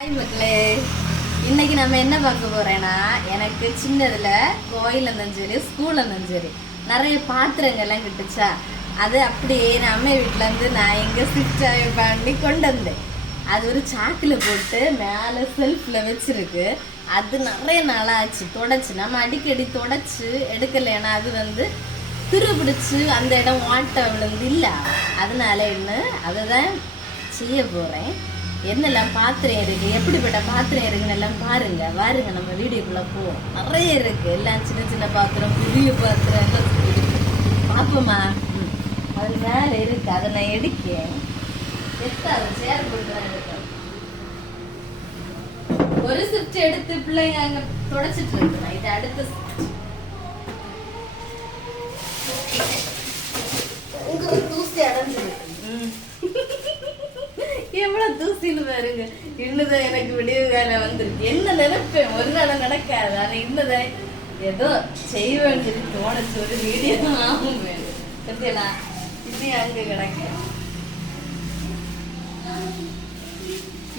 Hi மக்களே. இன்னைக்கு நம்ம என்ன பார்க்க போறேன்னா எனக்கு சின்னதுல கோயில் இருந்தும் சரி ஸ்கூல்ல இருந்தாலும் சரி நிறைய பாத்திரங்கள்லாம் கிட்டுச்சா? அது அப்படியே நான் அம்மை வீட்டிலேருந்து நான் எங்க ஷிஃப்ட் பண்ணி கொண்டு வந்தேன். அது ஒரு சாக்கில் போட்டு மேலே செல்ஃபில் வச்சிருக்கு. அது நிறைய நாளாச்சு தொடச்சு. நம்ம அடிக்கடி தொடச்சு எடுக்கலைன்னா அது வந்து திருபிடிச்சு அந்த இடம் வாட்ட விழுந்து இல்லை. அதனால என்ன? அதை தான் செய்ய போகிறேன் என்னெல்லாம் பாத்திரம் இருக்கு எப்படிப்பட்ட பாத்திரம் இருக்குன்னு எல்லாம் பாருங்க. வாருங்க நம்ம வீடியோக்குள்ள போவோம். நிறைய இருக்கு. எல்லாம் சின்ன சின்ன பாத்திரம் பெரிய பாத்திரம் எல்லாம் பாப்போமா அது மேல இருக்கு. அதை நான் எடுக்கேன். எத்தாது சேர் போட்டு ஒரு ஷிஃப்ட் எடுத்து பிள்ளைங்க அங்க தொடச்சிட்டு இருக்கு. நான் அடுத்த உங்களுக்கு தூசி அடைஞ்சிருக்கு எவ்வளவு தூசின்னு பாருங்க. இன்னுதான் எனக்கு விடிவு காலம் வந்திருக்கு. என்ன நினைப்பேன் ஒரு நாள் நடக்காது. ஆனா இன்னதான் ஏதோ செய்ய சொல்லி தோணுச்சு. ஒரு வீடியோ ஆகும். வேணும் இன்னும் அங்க கிடக்கு.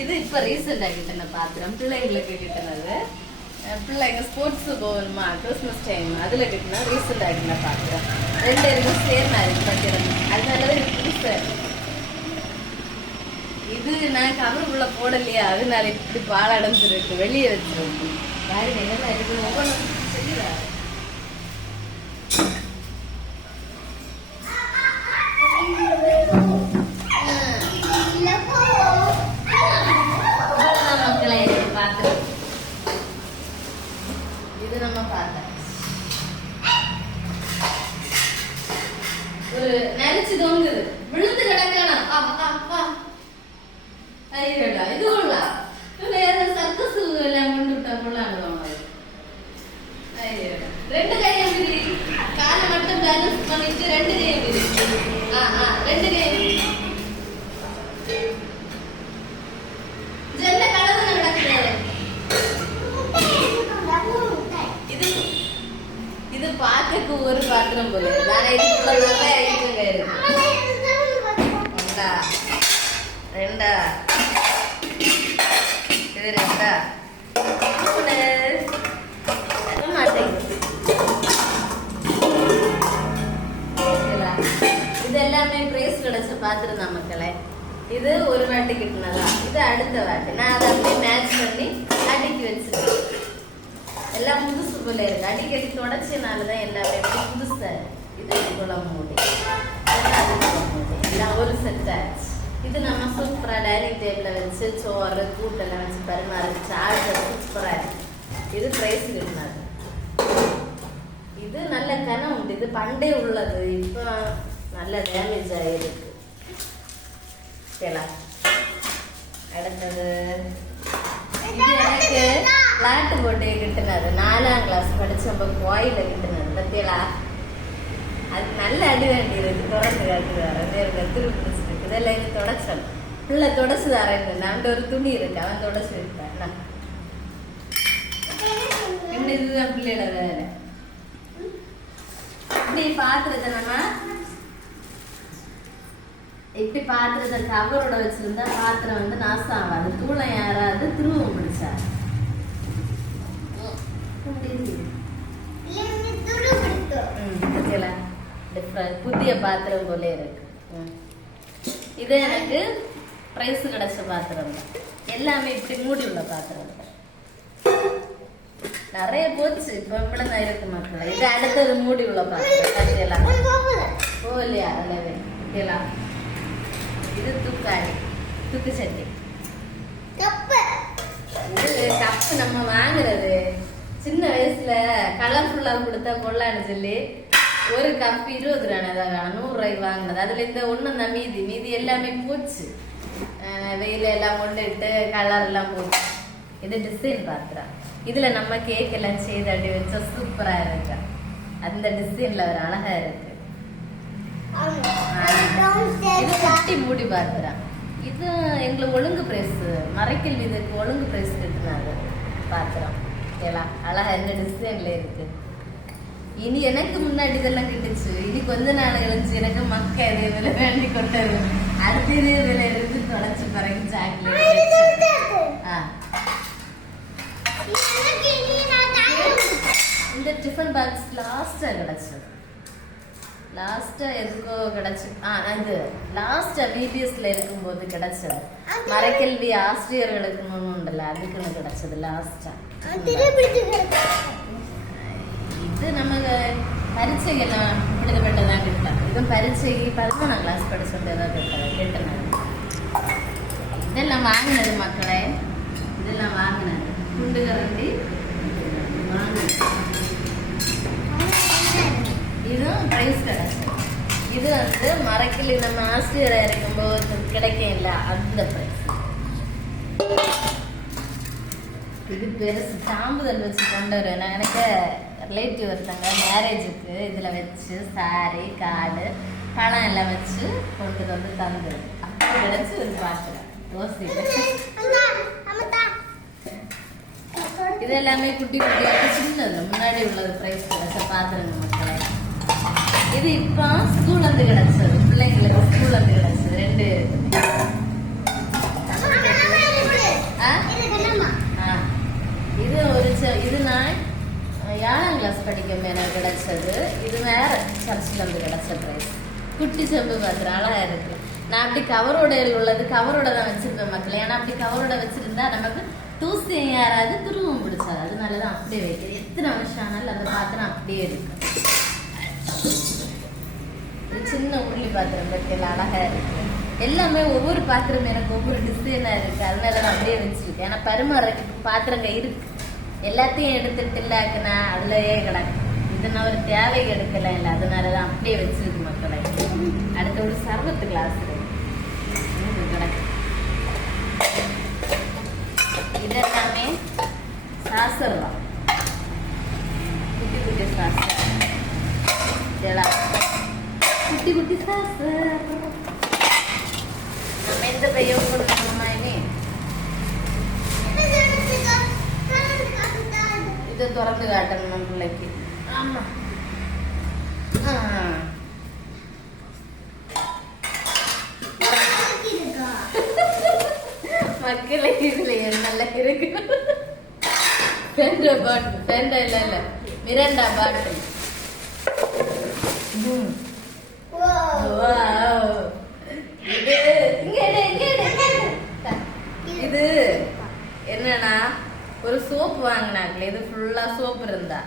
இது இப்ப ரீசெண்டா கிட்டின பாத்திரம். பிள்ளைங்களுக்கு கிட்டினது. பிள்ளைங்க ஸ்போர்ட்ஸ் போகணுமா? கிறிஸ்மஸ் டைம் அதுல கிட்டினா ரீசெண்டா கிட்டின பாத்திரம். ரெண்டு இருக்கும் சேம் இருக்கு அதனால அதனாலதான் இது புதுசா. இது நான் கவருக்குள்ள போடலையா அதனால இப்படி பால் அடைஞ்சிருக்கு வெளியே வச்சிருக்கு பாருங்க என்னென்ன இருக்கு ஒவ்வொன்றும் சரிதா இவ்வளவுதான் மக்களே இது பாத்திரம். இது நம்ம பார்த்தோம் ஒரு நினைச்சு தொங்குது விழுந்து கிடக்கானா ஆ ஆ ஆ ஐயோடா இது கொள்ளா வேற சர்க்கஸ் எல்லாம் கொண்டு விட்டா கொள்ளாங்க ஐயோடா ரெண்டு கையும் விரி காலை மட்டும் பேலன்ஸ் பண்ணிட்டு ரெண்டு கையும் விரி ஆ ஆ ரெண்டு கையும் ஜெல்ல கலந்து நடக்குது இது இது பார்க்கக்கு ஒரு பாத்திரம் போல நான் இதுக்குள்ள நல்ல ஐட்டம் இருக்கு ஒன்றா ரெண்டா? இது ரெண்டா? மூணு மாட்டேங்குது இது எல்லாமே பிரைஸ் கிடைச்ச பாத்திரம் தான் மக்களே. இது ஒரு வாட்டி கிட்டினதா? இது அடுத்த வாட்டி. நான் அதை அப்படியே மேட்ச் பண்ணி அடுக்கி வச்சிருக்கேன் எல்லாம் புதுசு போல இருக்கு. அடிக்கடி தொடச்சனாலதான் எல்லாமே புதுசா இது குளம் மூடி. எல்லாம் ஒரு செட் ஆச்சு. இது நம்ம சூப்பரா டைனிங் டேபிள்ல வச்சு சோறு கூட்டெல்லாம் வச்சு பரிமாறு சார்ஜர் சூப்பரா இருக்கு. இது பிரைஸ் கிட்டினது இது நல்ல கனம் உண்டு. இது பண்டே உள்ளது. இப்போ நல்ல டேமேஜ் ஆயிருக்கு. ஓகேலா அடுத்தது. எனக்கு பிளாட் போட்டு கிட்டுனது நாலாம் கிளாஸ் படிச்சப்ப கோயில கிட்டுனது பத்தியலா? அது நல்ல அடி வேண்டி இருக்கு தொடர்ந்து காட்டுவார் திருப்பி பிடிச்சிருக்கு இதெல்லாம் இது தொடச்சல் பிள்ளை தொடச்சு தரேன் நான் ஒரு துணி இருக்கு. அவன் தொடச்சு விட்டான். என்ன இதுதான்? பிள்ளையோட வேலை. இப்படி பாத்திரத்தை நம்ம இப்படி பாத்திரத்தை கவரோட வச்சிருந்தா பாத்திரம் வந்து நாசம் ஆகாது. தூளை யாராவது திருவம் பிடிச்சா. புதிய பாத்திரம் போல இருக்கு. இது எனக்கு பிரைஸ் கிடைச்ச பாத்திரம். எல்லாமே இப்படி மூடி உள்ள பாத்திரம். நிறைய போச்சு. இப்ப இப்படிதான் இருக்கு மக்களே. இது அடுத்தது மூடி உள்ள பாத்திரம்? போகலையா? அல்லவே ஓகேலா இது தூக்காடி தூக்கு சட்டி. இது கப்பு நம்ம வாங்குறது. சின்ன வயசுல கலர்ஃபுல்லா கொடுத்தா கொள்ளான்னு சொல்லி ஒரு கப் இருபது ரூபா தான் நூறு ரூபாய்க்கு வாங்கினது. அதுல இந்த ஒண்ணு தான் மீதி. மீதி எல்லாமே போச்சு. வெயில எல்லாம் கொண்டுட்டு கலர் எல்லாம் போச்சு. இது டிசைன் பாத்திரம் இதுல நம்ம கேக் எல்லாம் செய்து அடி வச்சா சூப்பரா இருக்கு. அந்த டிசைன்ல ஒரு அழகா இருக்கு. இது மூடி பாத்திரம் இது எங்களுக்கு ஒழுங்கு பிரைஸ் மறைக்கல் இதுக்கு ஒழுங்கு பிரைஸ் கட்டினாங்க பாத்திரம் ஓகேலா அழகா இந்த டிசைன்ல இருக்கு. இனி எனக்கு முன்னாடி இதெல்லாம் கிட்டுச்சு. இனி கொஞ்ச நாள் கழிச்சு எனக்கு மக்க இதே இதுல வேண்டி கொட்டது. அடுத்த இதுல இருந்து தொலைச்சு பிறகு சாக்லேட் ஆ இந்த டிஃபன் பாக்ஸ் லாஸ்டா கிடைச்சது. லாஸ்ட்டாக எதுக்கோ கிடச்சி ஆ அது லாஸ்டா பிபிஎஸ்ல இருக்கும்போது கிடைச்சது. மரக்கல்வி ஆசிரியர்களுக்கு உண்டல்ல அதுக்குன்னு கிடைச்சது லாஸ்டா இது நமக்கு பரீட்சைக்கெல்லாம் விடுதப்பட்டதான் கிட்ட இதுவும் பரீட்சைக்கு பதிமூணாம் கிளாஸ் படிச்சதான் கிட்டது கிட்டனாங்க இதெல்லாம் வாங்கினது மக்களே. இதெல்லாம் வாங்கினது. குண்டு கரண்டி. வாங்கினது. இதுவும் ப்ரைஸ் கிடைக்கும் இது வந்து மரக்கிளி நம்ம ஆசிரியராக இருக்கும்போது இல்லை அந்த ப்ரைஸ் இது பெருசு. சாம்புதல் வச்சு கொண்டு வருவேன். நான் எனக்கு ரிலேட்டிவ் ஒருத்தங்க மேரேஜுக்கு இதில் வச்சு சாரி காடு பணம் எல்லாம் வச்சு கொண்டு வந்து தந்துரு அப்படி கிடைச்சி ஒரு பார்க்குறேன் தோசையில் இது எல்லாமே குட்டி குட்டியாக சின்னது. முன்னாடி உள்ளது ப்ரைஸ் கிடைச்ச பாத்திரங்க இது இப்போ ஸ்கூல் வந்து கிடச்சது. பிள்ளைங்களுக்கு ஸ்கூல் வந்து கிடச்சது. ரெண்டு. ஆ. இது ஒரு ச- இது நான் ஏழாம் கிளாஸ் படிக்கும் எனக்கு கிடைச்சது. இது வேற சர்ச்சில் இருந்து கிடைச்ச ட்ரெஸ் குட்டி செம்பு பாத்திரம் அழகா இருக்கு. நான் அப்படி கவரோட உள்ளது கவரோட தான் வச்சிருப்பேன் மக்கள். ஏன்னா அப்படி கவரோட வச்சிருந்தா நமக்கு தூசி யாராவது துருவம் பிடிச்சாது. அதனால தான் அப்படியே வைக்கிறேன். எத்தனை வருஷம் ஆனாலும் அந்த பாத்திரம் அப்படியே இருக்கு சின்ன உருளி பாத்திரம் பட்டியல அழகா இருக்கு. எல்லாமே ஒவ்வொரு பாத்திரம் எனக்கு ஒவ்வொரு டிசைனா இருக்கு. அதனால நான் அப்படியே வச்சிருக்கேன். ஏன்னா பரிமாறதுக்கு பாத்திரங்க இருக்கு. எல்லாத்தையும் எடுத்துட்டு இல்லாக்குனா அதுலயே கிடக்கு. இது நான் ஒரு தேவை எடுக்கல இல்லை. அதனாலதான் அப்படியே வச்சிருக்கு மக்களை. அடுத்த ஒரு சர்வத்து கிளாஸ் கிடக்கு. இதெல்லாமே சாசர்லாம் சாசர் தான் குட்டி குட்டி சாசர். இதெல்லாம் குட்டி குட்டி இனி? இதை திறந்து காட்டணும் நம்ம பிள்ளைக்கு. ஆமா. ஆ. மக்களே இதுல என்னெல்லாம் இருக்கு? பெண்ட பாட்டில் பெண்ட இல்ல இல்ல. மிரண்டா பாட்டில் இது இது என்னன்னா ஒரு சோப்பு வாங்கினாங்களே இது ஃபுல்லா சோப்பு இருந்தா.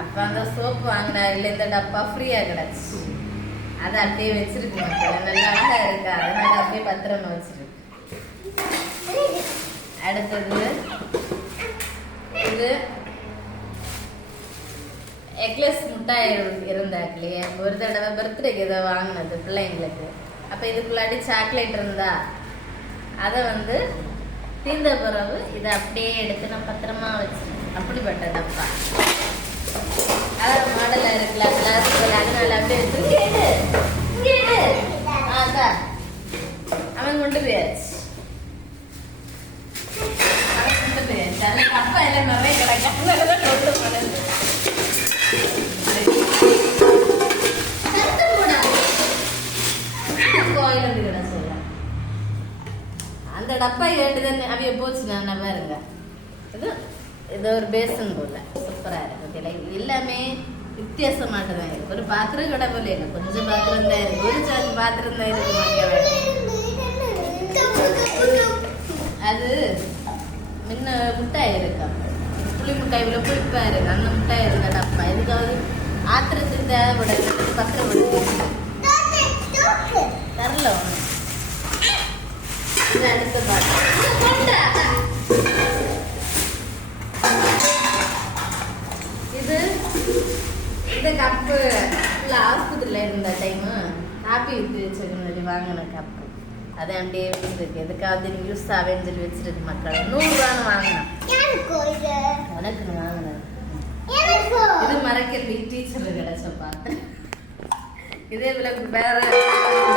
அப்ப அந்த சோப்பு வாங்கினாங்கல்ல இந்த டப்பா ஃப்ரீயா கிடச்சு. அதை அப்படியே வச்சிருக்கு மக்கள் நல்லா அழகா இருக்கா அதனால அப்படியே பத்திரமா வச்சிருக்கு அடுத்தது இது எக்லெஸ் முட்டாய் இருந்தாக்கலையே ஒரு தடவை பர்த்டேக்கு இதை வாங்கினது பிள்ளைங்களுக்கு. அப்போ இதுக்குள்ளாடி சாக்லேட் இருந்தா அதை வந்து தீர்ந்த பிறகு இதை அப்படியே எடுத்து நான் பத்திரமா வச்சு அப்படிப்பட்ட டப்பா அதான் மாடலாக இருக்குல்ல கிளாஸ் அதனால அப்படியே எடுத்து அவன் கொண்டு போயாச்சு. அவன் கொண்டு போயாச்சு. அது டப்பா எல்லாம் நிறைய கிடக்கு கொண்டு போனது டப்பா வேண்டுதல் அவைய போச்சு நான் பாருங்க. இது இது ஒரு பேசன் போல. சூப்பரா இருக்கு ஓகேல எல்லாமே வித்தியாசமாட்டு தான் இருக்கு. ஒரு பாத்திரம் கடை போல இல்லை கொஞ்சம் பாத்திரம் தான் இருக்கு ஒரு சாஞ்சு பாத்திரம் தான் இருக்கு அது முன்ன முட்டாய் இருக்கு. புளி முட்டாய் இவ்வளோ புளிப்பா இருக்கு அந்த முட்டாய் இருந்த டப்பா இதுக்காவது ஆத்திரத்துக்கு தேவைப்படாது பத்திரம் தரல ஒன்று இது இந்த கப்பு ஆஸ்பத்திரியில் இருந்த டைமு காப்பி ஊற்றி வச்சிருந்தது வாங்கின கப்பு அதை அப்படியே வச்சிருக்கு எதுக்காவது யூஸ் ஆவேன்னு சொல்லி வச்சிருக்கு மக்கள். நூறுரூவான்னு வாங்கினேன் உனக்கு வாங்கினேன். இது மறக்கல்வி டீச்சர் கிடைச்ச பார்த்தேன் இதே போல வேற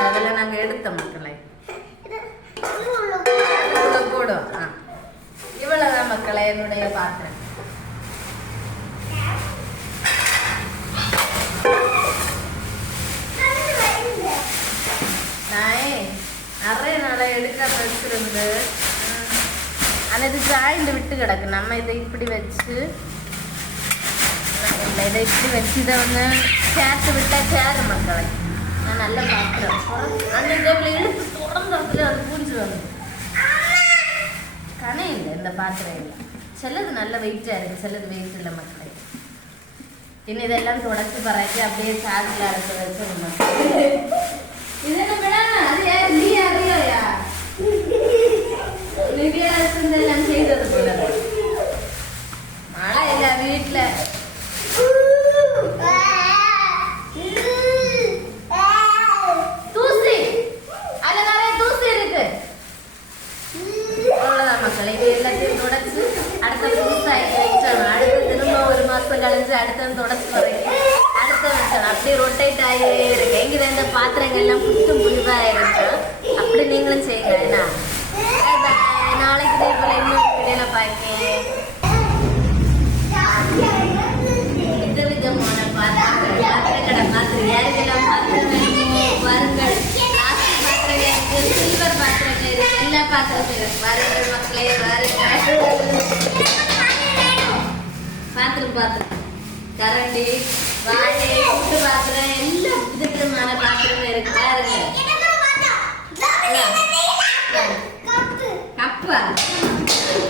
அதெல்லாம் நாங்க எடுத்த மக்களை. அதுக்குள்ள இவ்வளவுதான் மக்களை என்னுடைய பாத்திரம் நிறைய நாளை எடுக்காம வச்சிருந்து ம், ஆனால் இது ஜாயிண்ட் விட்டு கிடக்கு. நம்ம இதை இப்படி வச்சு இல்லை இதை இப்படி வச்சு இதை வந்து சேர்த்து விட்டால் சேரு மக்களை. நான் நல்லா பார்க்குறேன் அந்த இழுத்து இழுத்து தொடர்ந்து அது பூஞ்சு வருது கணே இல்லை இந்த பாத்திரம் இல்லை சிலது நல்ல வெயிட்டாக இருக்குது சிலது வெயிட் இல்லை மக்களே. இனி இதெல்லாம் தொடச்சி பறக்கி அப்படியே சார்ஜில் அரைச்சி வச்சிடணும் இது என்ன மேடம் அது யார்? நீ விஜயாசந்தெல்லாம் செய்தது போல மழை இல்லை வீட்டில் தூசி அதுல நிறைய தூசி இருக்கு அவ்வளவுதான் மக்களே இது எல்லாத்தையும் தொடச்சு அடுத்த புதுசாக்கி வச்சோம் அடுத்து திரும்ப ஒரு மாசம் கழிஞ்சு அடுத்த தொடச்சு வரைக்கும் அடுத்த வச்சோம் அப்படியே ரொட்டேட் ஆகி இருக்கு எங்கிட்ட இந்த பாத்திரங்கள் எல்லாம் புட்டு புழுவா இருக்கு அப்படி நீங்களும் செய்யுங்க. என்ன. நாளைக்கு இதே போல இன்னொரு வீடியோல பார்க்கேன். விதவிதமான பாத்திரங்கள் பாத்திரக்கடை பாத்திரம் யாருக்கெல்லாம் பாத்திரம் வாருங்கள் பிளாஸ்டிக் பாத்திரம் இருக்கு சில்வர் பாத்திரம் இருக்கு எல்லா பாத்திரமும் இருக்கு. வாருங்கள் மக்களே வாருங்கள் பாத்திரம் பாத்திரம். கரண்டி. வாழை கூட்டு பாத்திரம் எல்லா விதவிதமான பாத்திரமும் இருக்கு. பாருங்க. கப்பா.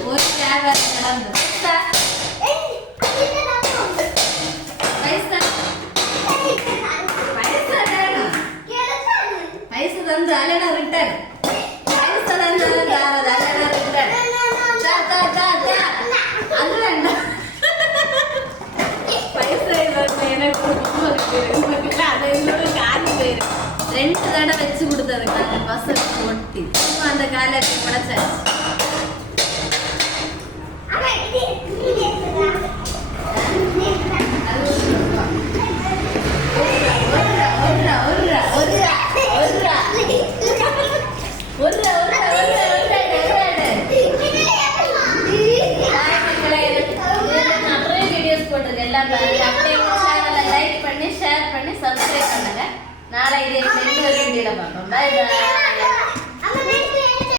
ஒரு சேவை கிடந்து பைசா. தந்து ரிட்டர்ன் பைசா. தந்து அலடா இவருக்கு எனக்கு ரொம்ப அது என்னோட காலி ரெண்டு தடவை வச்சு கொடுத்ததுக்கு அந்த பஸ் ஒட்டி அந்த காலை படைச்சாச்சு